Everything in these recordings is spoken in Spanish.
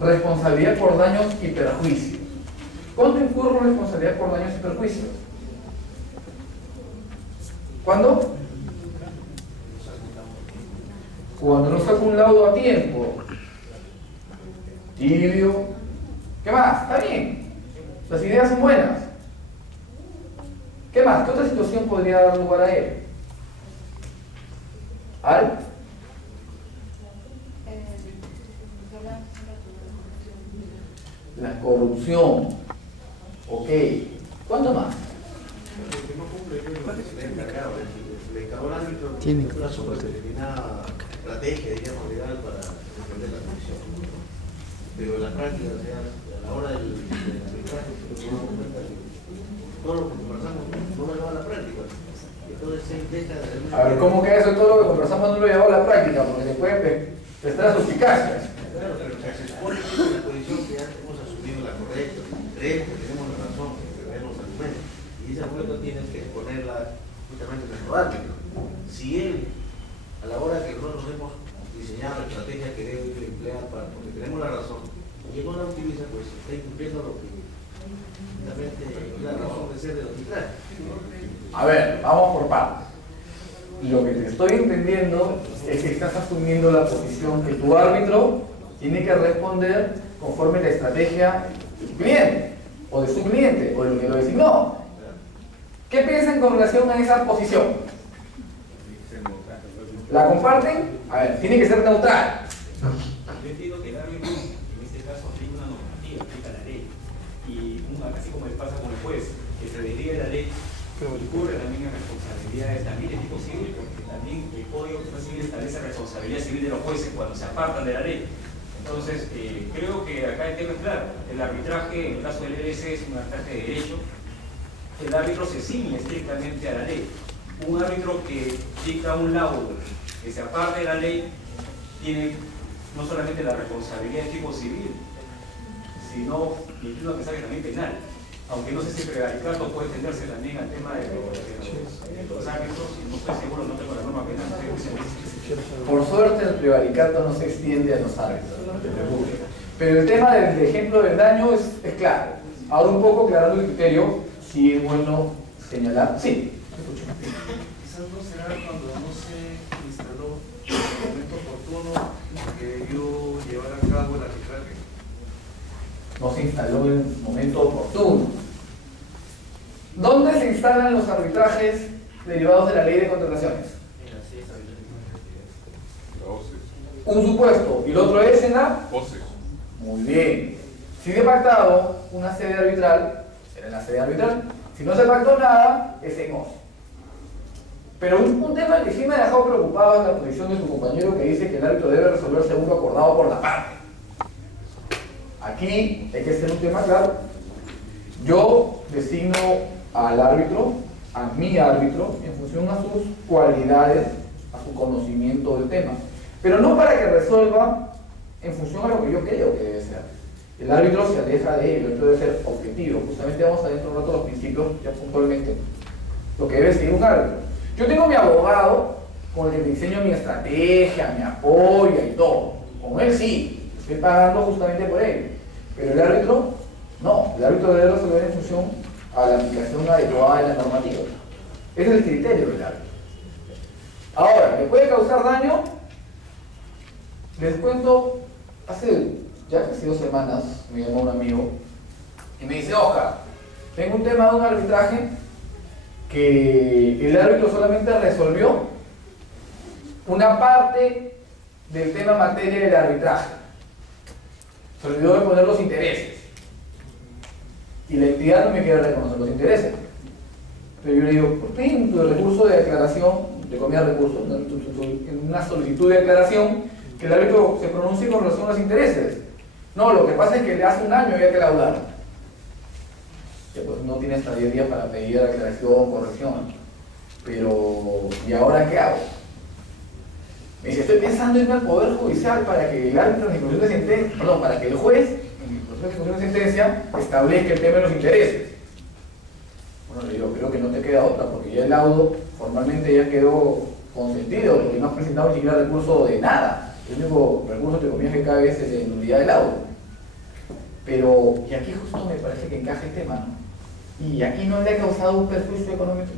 responsabilidad por daños y perjuicios. ¿Cuándo incurro en responsabilidad por daños y perjuicios? ¿Cuándo? Cuando no saco un laudo a tiempo. Tibio. ¿Qué más? Está bien. Las ideas son buenas. ¿Qué más? ¿Qué otra situación podría dar lugar a él? ¿Al? La corrupción. Ok. ¿Cuánto más? Tiene una determinada estrategia, digamos, legal para defender la comisión. Pero en la práctica, o sea, a la hora del arbitraje, nos damos cuenta que todo lo que conversamos no lo lleva a la práctica. Entonces se intenta... A ver, ¿cómo que eso todo lo que conversamos no lo llevó a la práctica? Porque se puede prestar suspicacias. Claro, pero se supone que es una posición que ya hemos asumido la correcta, creemos que tenemos la razón, que tenemos argumentos. Y ese argumento tienes que exponerla justamente en el árbitro. Si él, a la hora que nosotros hemos diseñado la estrategia que debe emplear porque tenemos la razón, y él no la utiliza, pues está incumpliendo lo que justamente es la razón de ser del arbitraje. A ver, vamos por partes. Lo que te estoy entendiendo es que estás asumiendo la posición que tu árbitro tiene que responder conforme la estrategia de tu cliente, o de su cliente, o de lo que lo designó. ¿Qué piensan con relación a esa posición? ¿La comparten? A ver, tiene que ser neutral. Yo entiendo que el árbitro, en este caso, aplica una normativa, aplica la ley. Y así como les pasa con el juez, que se desvíe la ley, incurre también en responsabilidades también de tipo civil, porque también el Código Civil establece responsabilidad civil de los jueces cuando se apartan de la ley. Entonces, creo que acá el tema es claro. El arbitraje, en el caso del LS, es un arbitraje de derecho. El árbitro se ciñe estrictamente a la ley. Un árbitro que dicta un laudo que se aparte de la ley tiene no solamente la responsabilidad de tipo civil, sino incluso que sabe también penal. Aunque no sé si el prevaricato puede extenderse también al tema de los árbitros, no estoy seguro, no tengo la norma penal. Por suerte el prevaricato no se extiende a los árbitros, no te preocupes. Pero el tema del ejemplo del daño es claro. Ahora un poco aclarando el criterio, si es bueno señalar. Sí. Quizás no será cuando no se instaló en el momento oportuno que yo llevara a cabo el arbitraje. No se instaló en el momento oportuno. ¿Dónde se instalan los arbitrajes derivados de la ley de contrataciones? Un supuesto, y el otro es en la OCE. Muy bien. Si he pactado una sede arbitral, será en la sede arbitral. Si no se pactó nada, es en OCE. Pero un tema que sí me ha dejado preocupado es la posición de su compañero que dice que el árbitro debe resolver según lo acordado por la parte. Aquí hay que hacer un tema claro. Yo designo al árbitro, a mi árbitro, en función a sus cualidades, a su conocimiento del tema. Pero no para que resuelva en función a lo que yo creo que debe ser. El árbitro se aleja de ello, el árbitro debe ser objetivo. Justamente vamos a dentro de un rato los principios, ya puntualmente, lo que debe seguir un árbitro. Yo tengo mi abogado con el que diseño mi estrategia, me apoya y todo. Con él sí, estoy pagando justamente por él. Pero el árbitro, no. El árbitro debe resolver en función a la aplicación adecuada de la normativa. Ese es el criterio del árbitro. Ahora, ¿me puede causar daño? Les cuento, hace ya casi 2 semanas me llamó un amigo y me dice: Oscar, tengo un tema de un arbitraje que el árbitro solamente resolvió una parte del tema materia del arbitraje. Se olvidó de poner los intereses. Y la entidad no me quiere reconocer los intereses. Pero yo le digo: ¿por qué en tu recurso de aclaración, de comida recursos, en una solicitud de aclaración, que el árbitro se pronuncie con relación a los intereses? No, lo que pasa es que hace un año había que laudar. Que pues no tiene hasta 10 días para pedir aclaración o corrección. Pero, ¿y ahora qué hago? Me dice: estoy pensando irme al Poder Judicial para que el árbitro en ejecución de sentencia, perdón, para que el juez en ejecución de sentencia establezca el tema de los intereses. Bueno, le digo: creo que no te queda otra, porque ya el laudo formalmente ya quedó consentido, porque no has presentado ni siquiera recurso de nada. El único recurso, entre comillas, que cabe es el de nulidad del laudo. Pero, y aquí justo me parece que encaja el tema, ¿no? Y aquí no le ha causado un perjuicio económico.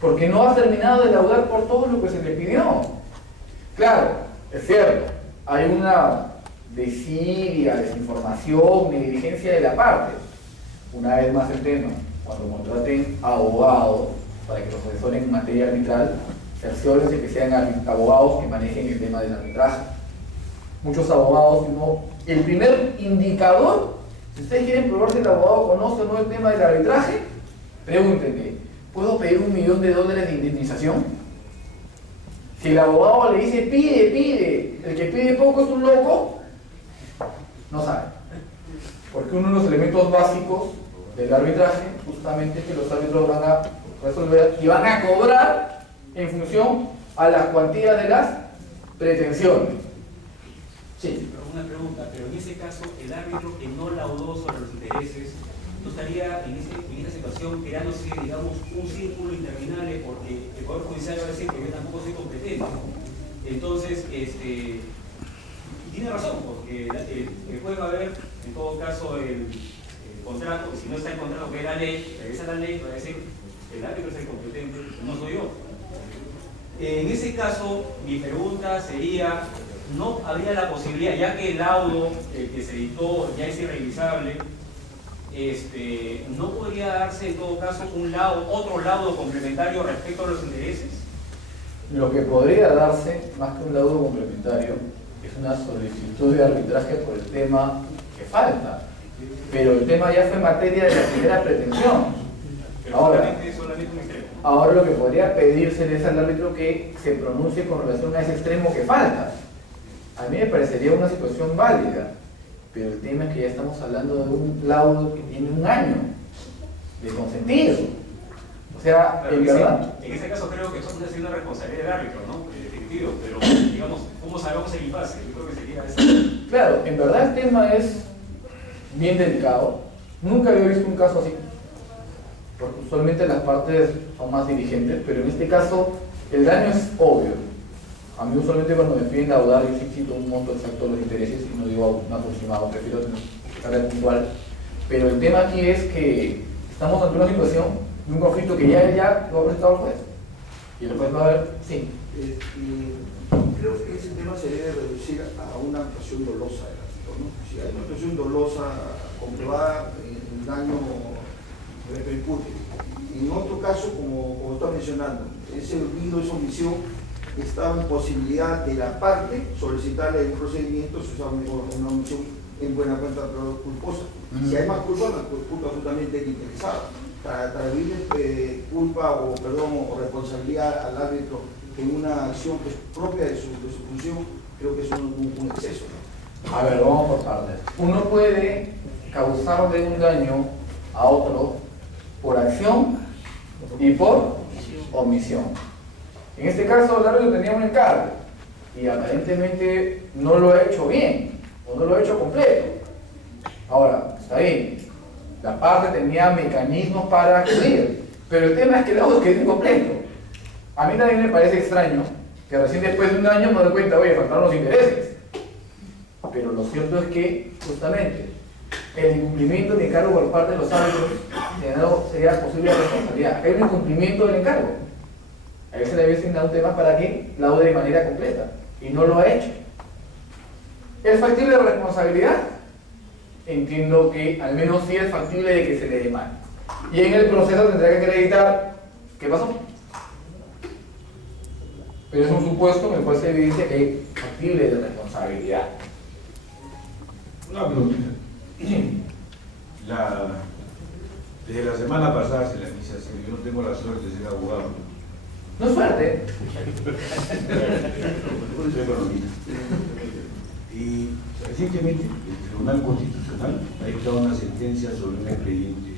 Porque no ha terminado de laudar por todo lo que se le pidió. Claro, es cierto, hay una desidia, desinformación, negligencia de la parte. Una vez más el tema, cuando contraten abogados para que los asesoren en materia arbitral, cerciórense que sean abogados que manejen el tema del arbitraje. Muchos abogados, no. El primer indicador, si ustedes quieren probar si el abogado conoce o no el tema del arbitraje, pregúntenle, ¿puedo pedir $1 millón de indemnización? Si el abogado le dice pide, el que pide poco es un loco, no sabe. Porque uno de los elementos básicos del arbitraje justamente es que los árbitros van a resolver y van a cobrar en función a las cuantías de las pretensiones. Sí. Pero una pregunta, pero en ese caso el árbitro que no laudó sobre los intereses no estaría en esa situación creándose, digamos, un círculo interminable, porque el Poder Judicial va a decir que yo tampoco soy competente. Entonces, tiene razón, porque después va a haber, en todo caso, el contrato, y si no está el contrato que es la ley, regresa la ley, va a decir el árbitro es el competente, no soy yo. En ese caso, mi pregunta sería, ¿no habría la posibilidad, ya que el laudo que se editó ya es irrevisable, no podría darse en todo caso otro laudo complementario respecto a los intereses? Lo que podría darse, más que un laudo complementario, es una solicitud de arbitraje por el tema que falta. Pero el tema ya fue materia de la primera pretensión. Ahora lo que podría pedirse es al árbitro que se pronuncie con relación a ese extremo que falta. A mí me parecería una situación válida, pero el tema es que ya estamos hablando de un laudo que tiene 1 año de consentido. O sea, claro, en verdad... En ese caso creo que eso es una responsabilidad del árbitro, ¿no? Definitivo, pero digamos, ¿cómo sabemos el impasse? Yo creo que sería eso. Claro, en verdad el tema es bien delicado. Nunca había visto un caso así, porque usualmente las partes son más diligentes, pero en este caso el daño es obvio. A mí usualmente cuando me piden laudar yo sí cito un monto exacto de los intereses y no digo un aproximado, prefiero tener puntual. Pero el tema aquí es que estamos ante una situación de un conflicto que ya lo ha presentado el juez. Y el juez va a ver, sí. Creo que ese tema se debe reducir a una actuación dolosa del árbitro, ¿no? Si hay una actuación dolosa comprobada, el daño repercute. En otro caso, como está mencionando, ese olvido, esa omisión, estaba en posibilidad de la parte solicitarle el procedimiento, si usaba una omisión en buena cuenta pero culposa. Si hay más culpa, la culpa justamente es interesada. Traerle culpa o responsabilidad al árbitro en una acción que es propia de su función, creo que es un exceso, ¿no? A ver, vamos por partes. Uno puede causarle un daño a otro por acción y por omisión. En este caso, el árbitro tenía un encargo y aparentemente no lo ha hecho bien o no lo ha hecho completo. Ahora, está bien, la parte tenía mecanismos para acudir, pero el tema es que el laudo quedó incompleto. A mí también me parece extraño que recién después de 1 año me doy cuenta, oye, faltaron los intereses. Pero lo cierto es que, justamente, el incumplimiento del encargo por parte de los árbitros sería posible responsabilidad. Hay un incumplimiento del encargo. A veces le había asignado un tema para que laude de manera completa y no lo ha hecho. ¿Es factible la responsabilidad? Entiendo que al menos sí es factible de que se le demande. Y en el proceso tendrá que acreditar qué pasó. Pero es un supuesto en el cual se evidencia que es factible de responsabilidad. Una pregunta. Desde la semana pasada se la quise hacer, yo no tengo la suerte de ser abogado. No es suerte. Soy economista. Y recientemente el Tribunal Constitucional ha dictado una sentencia sobre un expediente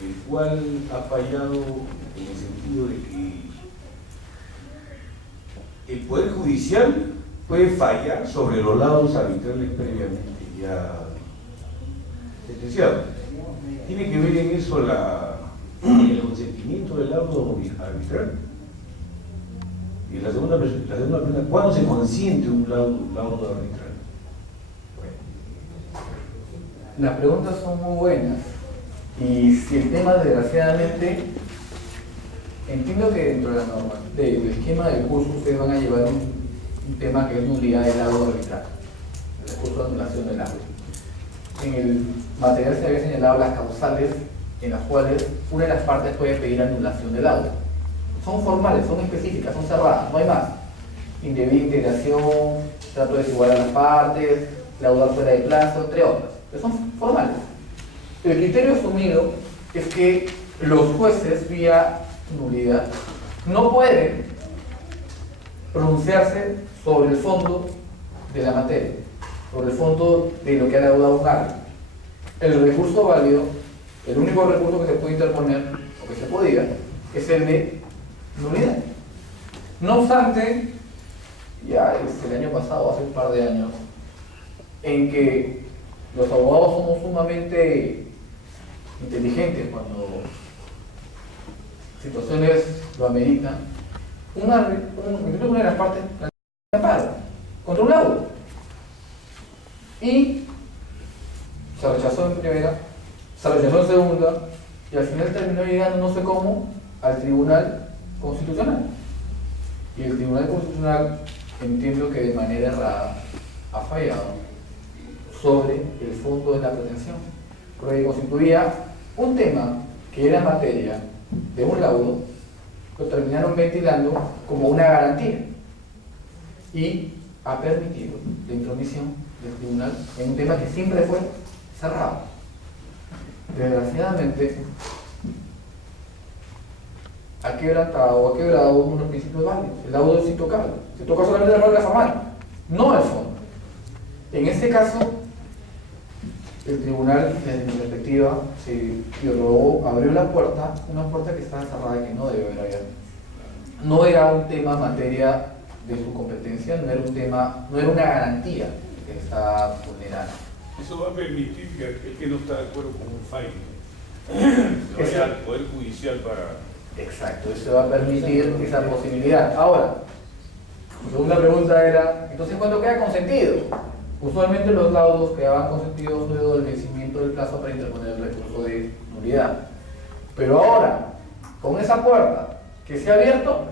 en el cual ha fallado en el sentido de que el Poder Judicial puede fallar sobre los laudos arbitrales previamente ya sentenciados. Tiene que ver en eso el consentimiento del laudo arbitral. Y la segunda pregunta, ¿cuándo se consiente un laudo arbitral? Las preguntas son muy buenas. Y si el tema, desgraciadamente, entiendo que dentro de la norma, del esquema del curso, ustedes van a llevar un tema que es nulidad del laudo arbitral, el curso de anulación del laudo. En el material se había señalado las causales en las cuales una de las partes puede pedir anulación del laudo. Son formales, son específicas, son cerradas, no hay más. Indebida integración, trato desigual a las partes, laudar fuera de plazo, entre otras. Pero son formales. El criterio asumido es que los jueces, vía nulidad, no pueden pronunciarse sobre el fondo de la materia, sobre el fondo de lo que ha laudado un árbitro. El recurso válido, el único recurso que se puede interponer, o que se podía, es el de nulidad. No obstante, ya el año pasado, hace un par de años, en que los abogados somos sumamente inteligentes cuando situaciones lo ameritan, una de las partes de amparo contra un laudo, y se rechazó en primera, se rechazó en segunda, y al final terminó llegando, no sé cómo, al Tribunal Constitucional. Y el Tribunal Constitucional, entiendo que de manera errada, ha fallado sobre el fondo de la pretensión, porque constituía un tema que era materia de un laudo, lo terminaron ventilando como una garantía, y ha permitido la intromisión del tribunal en un tema que siempre fue cerrado. Desgraciadamente, ha quebrado uno de los principios válidos. El laudo es intocable, se toca solamente la parte de la formal, no el fondo. En este caso, el tribunal, desde mi perspectiva, abrió la puerta, una puerta que estaba cerrada y que no debe haber abierto. No era un tema materia de su competencia, no era una garantía que estaba vulnerada. Eso va a permitir que aquel que no está de acuerdo con un fallo se vaya al Poder Judicial para... Exacto, eso va a permitir esa posibilidad. Ahora, la segunda pregunta era, entonces, ¿cuándo queda consentido? Usualmente los laudos quedaban consentidos luego del vencimiento del plazo para interponer el recurso de nulidad. Pero ahora, con esa puerta que se ha abierto,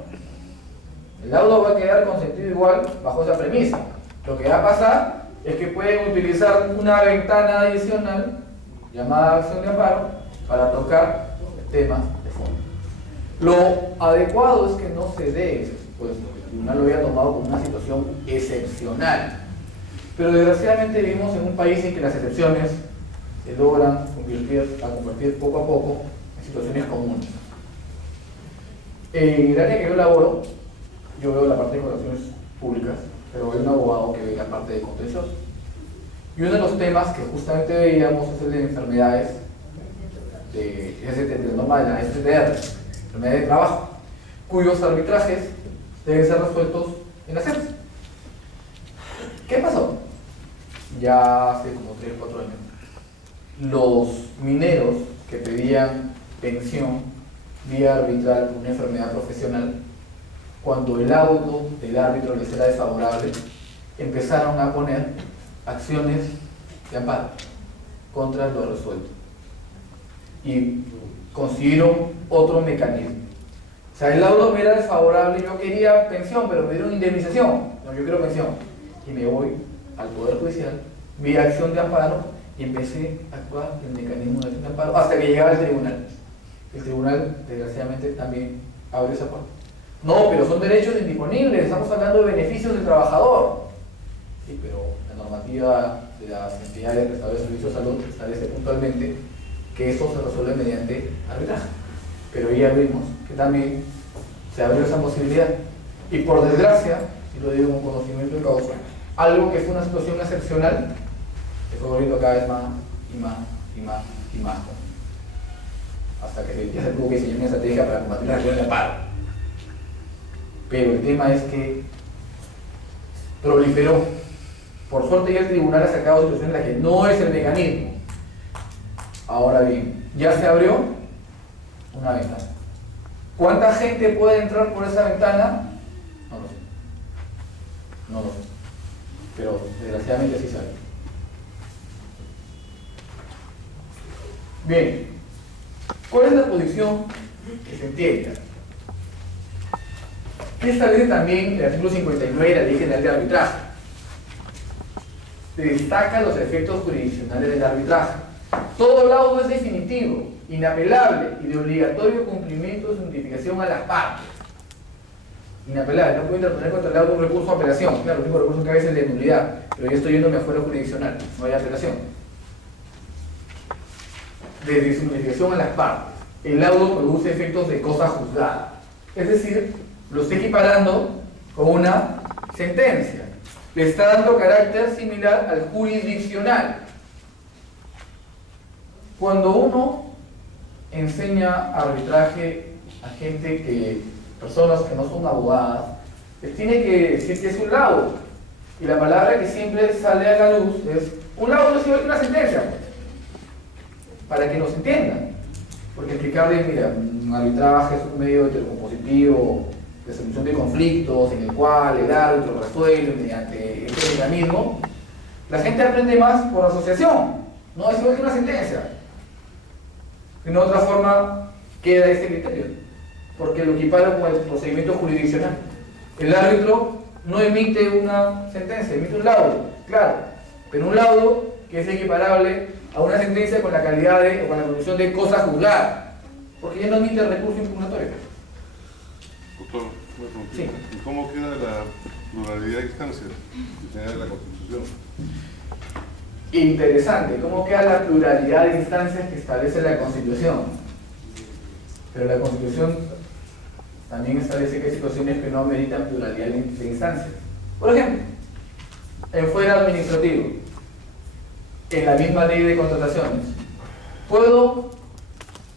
el laudo va a quedar consentido igual bajo esa premisa. Lo que va a pasar es que pueden utilizar una ventana adicional llamada acción de amparo para tocar temas de fondo. Lo adecuado es que no se dé ese supuesto, que el tribunal lo había tomado como una situación excepcional. Pero desgraciadamente vivimos en un país en que las excepciones se logran convertir poco a poco en situaciones comunes. En el área que yo laboro, yo veo la parte de relaciones públicas, pero hay un abogado que ve la parte de contención. Y uno de los temas que justamente veíamos es el de enfermedades de la norma de la STR, enfermedades de trabajo, cuyos arbitrajes deben ser resueltos en la CEPS. ¿Qué pasó? Ya hace como 3 o 4 años, los mineros que pedían pensión vía arbitral por una enfermedad profesional, cuando el laudo del árbitro les era desfavorable, empezaron a poner acciones de amparo contra lo resuelto y consiguieron otro mecanismo. O sea, el laudo me era desfavorable, yo quería pensión, pero me dieron indemnización. No, yo quiero pensión. Y me voy al Poder Judicial, vía acción de amparo, y empecé a actuar el mecanismo de acción de amparo hasta que llegaba al tribunal. El tribunal, desgraciadamente, también abre esa puerta. No, pero son derechos indisponibles, estamos hablando de beneficios del trabajador. Sí, pero la normativa de las entidades prestadoras de servicios de salud establece puntualmente que eso se resuelve mediante arbitraje. Pero ya vimos que también se abrió esa posibilidad. Y por desgracia, y lo digo con conocimiento de causa, algo que fue una situación excepcional se fue volviendo cada vez más y más y más y más. Hasta que ya se tuvo que diseñar una estrategia para combatir la acción de amparo. Pero el tema es que proliferó. Por suerte ya el tribunal ha sacado situaciones en las que no es el mecanismo. Ahora bien, ya se abrió una ventana. ¿Cuánta gente puede entrar por esa ventana? No lo sé. No lo sé. Pero desgraciadamente sí se abre. Bien, ¿cuál es la posición que se entienda? ¿Qué establece también el artículo 59 de la Ley General de Arbitraje? Se destacan los efectos jurisdiccionales del arbitraje. Todo laudo es definitivo, inapelable y de obligatorio cumplimiento de su notificación a las partes. Inapelable, no puedo interponer contra el laudo un recurso de apelación. Claro, el único recurso que hay es el de nulidad, pero yo estoy yéndome a fuero jurisdiccional, no hay apelación. Desde su notificación a las partes, el laudo produce efectos de cosa juzgada. Es decir, lo estoy equiparando con una sentencia. Le está dando carácter similar al jurisdiccional. Cuando uno enseña arbitraje a personas que no son abogadas, les tiene que decir que es un laudo. Y la palabra que siempre sale a la luz es: un laudo no es igual que una sentencia, pues, para que nos entiendan. Porque explicarles, mira, un arbitraje es un medio intercompositivo de solución de conflictos en el cual el árbitro resuelve mediante este mecanismo, la gente aprende más por asociación, no es igual que una sentencia. De otra forma queda este criterio, porque lo equipara con el procedimiento jurisdiccional. El árbitro no emite una sentencia, emite un laudo, claro, pero un laudo que es equiparable a una sentencia con la calidad o con la condición de cosa juzgada, porque ya no emite recurso impugnatorio. Doctor, una pregunta. Sí. ¿Y cómo queda la pluralidad de instancias que tiene la Constitución? Interesante, ¿cómo queda la pluralidad de instancias que establece la Constitución? Pero la Constitución también establece que hay situaciones que no ameritan pluralidad de instancias. Por ejemplo, en fuero administrativo, en la misma ley de contrataciones, puedo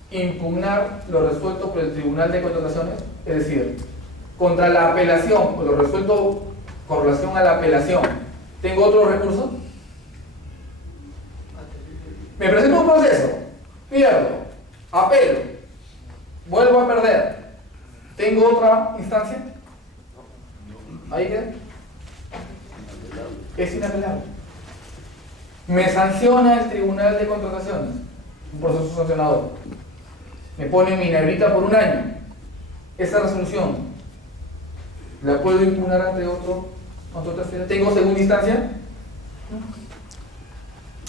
impugnar lo resuelto por el Tribunal de Contrataciones, es decir, contra la apelación o lo resuelto con relación a la apelación, ¿tengo otro recurso? Me presento un proceso, pierdo, apelo, vuelvo a perder, ¿tengo otra instancia? ¿Ahí queda? Es inapelable. Me sanciona el Tribunal de Contrataciones, un proceso sancionador. Me pone mi negrita por un año. Esa resolución la puedo impugnar ante otro tercero. ¿Tengo segunda instancia?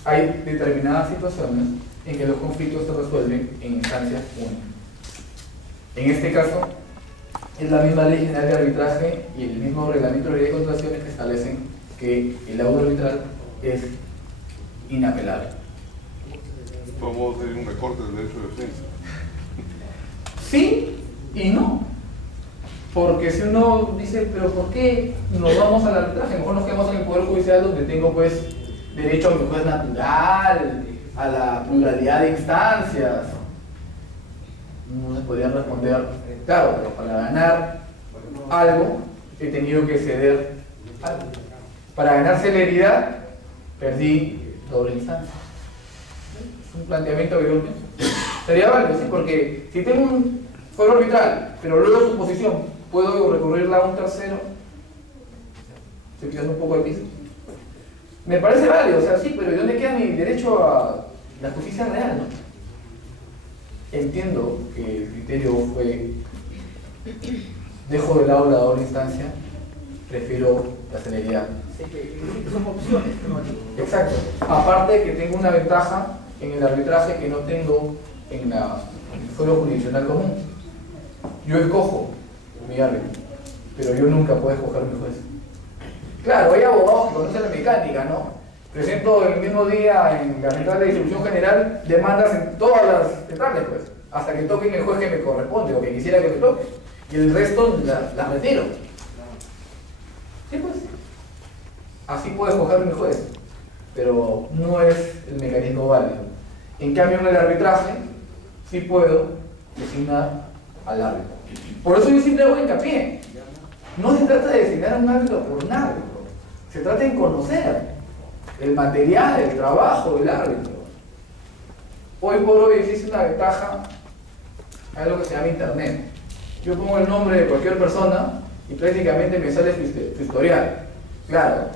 Hay determinadas situaciones en que los conflictos se resuelven en instancias únicas. En este caso, es la misma Ley General de Arbitraje y el mismo Reglamento de Ley de Contrataciones que establecen que el laudo arbitral es inapelable. ¿Podemos hacer un recorte del derecho de defensa? Sí y no. Porque si uno dice, pero ¿por qué nos vamos al arbitraje? Mejor nos quedamos en el Poder Judicial, donde tengo pues derecho a mi juez natural, a la pluralidad de instancias. No se podría responder, claro, pero para ganar algo he tenido que ceder algo. Para ganar celeridad perdí doble instancia. Es un planteamiento que yo pienso. Sería válido, sí, porque si tengo un fuero arbitral, pero luego su posición, puedo recurrirla a un tercero. Estoy pisando un poco de piso. Me parece válido, o sea, sí, pero ¿de dónde queda mi derecho a la justicia real, no? Entiendo que el criterio fue: dejo de lado la doble instancia, prefiero la celeridad. Son opciones, ¿no? Exacto. Aparte que tengo una ventaja en el arbitraje que no tengo en el fuero jurisdiccional común. Yo escojo mi árbitro, pero yo nunca puedo escoger mi juez. Claro, hay abogados que conocen la mecánica, ¿no? Presento el mismo día en la central de distribución general demandas en todas las centrales, pues, hasta que toquen el juez que me corresponde o que quisiera que me toque. Y el resto las retiro. Sí, pues. Así puedo escoger mi juez, pero no es el mecanismo válido. En cambio, en el arbitraje, sí puedo designar al árbitro. Por eso yo siempre hago hincapié. No se trata de designar a un árbitro por un árbitro. Se trata de conocer el material, el trabajo del árbitro. Hoy por hoy existe una ventaja, hay lo que se llama internet. Yo pongo el nombre de cualquier persona y prácticamente me sale su historial. Claro.